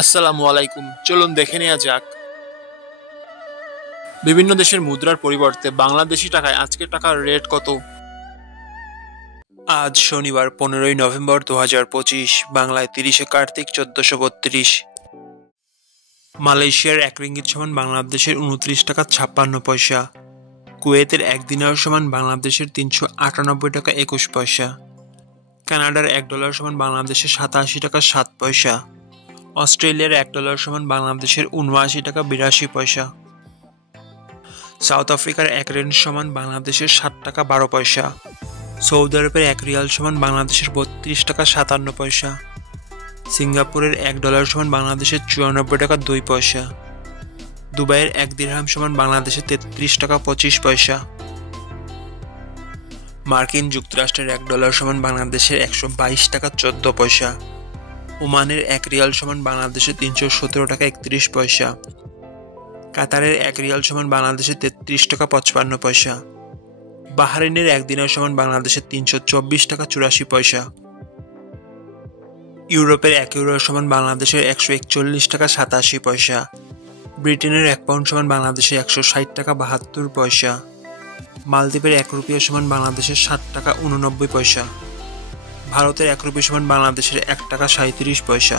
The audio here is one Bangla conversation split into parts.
আসসালামু আলাইকুম। চলুন দেখে নেওয়া যাক বিভিন্ন দেশের মুদ্রার পরিবর্তে বাংলাদেশি টাকায় আজকের টাকার রেট কত। আজ শনিবার 15ই নভেম্বর 2025, বাংলায় 30শে কার্তিক 1432। মালয়েশিয়ার 1 রিঙ্গিত সমান বাংলাদেশের 29 টাকা 56 পয়সা। কুয়েতের 1 দিনার সমান বাংলাদেশের 398 টাকা 21 পয়সা। কানাডার 1 ডলার সমান বাংলাদেশের 87 টাকা 7 পয়সা। অস্ট্রেলিয়ার 1 ডলার সমান বাংলাদেশের 79 টাকা 82 পয়সা। সাউথ আফ্রিকার 1 রেন্ড সমান বাংলাদেশের 60 টাকা 12 পয়সা। সৌদি আরবের 1 রিয়াল সমান বাংলাদেশের 32 টাকা 57 পয়সা। সিঙ্গাপুরের 1 ডলার সমান বাংলাদেশের 94 টাকা 2 পয়সা। দুবাইয়ের 1 দিরহাম সমান বাংলাদেশের 33 টাকা 25 পয়সা। মার্কিন যুক্তরাষ্ট্রের 1 ডলার সমান বাংলাদেশের 122 টাকা 14 পয়সা। ওমানের 1 রিয়াল সমান বাংলাদেশের 317 টাকা 31 পয়সা। কাতারের 1 রিয়াল সমান বাংলাদেশের 33 টাকা 55 পয়সা। বাহরাইনের 1 দিনার সমান বাংলাদেশের 324 টাকা 84 পয়সা। ইউরোপের 1 ইউরো সমান বাংলাদেশের 141 টাকা 87 পয়সা। ব্রিটেনের 1 পাউন্ড সমান বাংলাদেশের 160 টাকা 72 পয়সা। মালদ্বীপের 1 রুপিয়া সমান বাংলাদেশের 60 টাকা 89 পয়সা। ভারতের 1 রুপি সমান বাংলাদেশের 1 টাকা 37 পয়সা।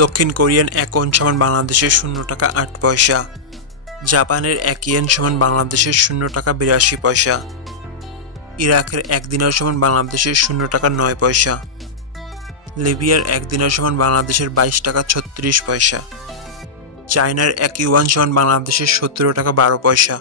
দক্ষিণ কোরিয়ান 1 ওন সমান বাংলাদেশের 0 টাকা 8 পয়সা। জাপানের 1 ইয়েন সমান বাংলাদেশের 0 টাকা 82 পয়সা। ইরাকের 1 দিনার সমান বাংলাদেশের 0 টাকা 9 পয়সা। লিবিয়ার 1 দিনার সমান বাংলাদেশের 22 টাকা 36 পয়সা। চায়নার 1 ইউয়ান সমান বাংলাদেশের 17 টাকা 12 পয়সা।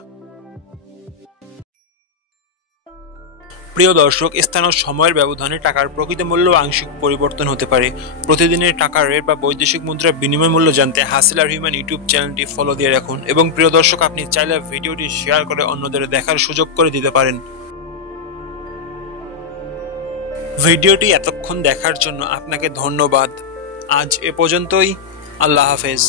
প্রিয় দর্শক, স্থান ও সময়ের ব্যবধানে টাকার প্রকৃত মূল্য আংশিক পরিবর্তন হতে পারে। প্রতিদিনের টাকার রেট বা বৈদেশিক মুদ্রার বিনিময় মূল্য জানতে হাসিল আর হিউম্যান ইউটিউব চ্যানেলটি ফলো দিয়ে রাখুন। এবং প্রিয় দর্শক, আপনি চাইলে ভিডিওটি শেয়ার করে অন্যদের দেখার সুযোগ করে দিতে পারেন। ভিডিওটি এতক্ষণ দেখার জন্য আপনাকে ধন্যবাদ। আজ এ পর্যন্তই। আল্লাহ হাফেজ।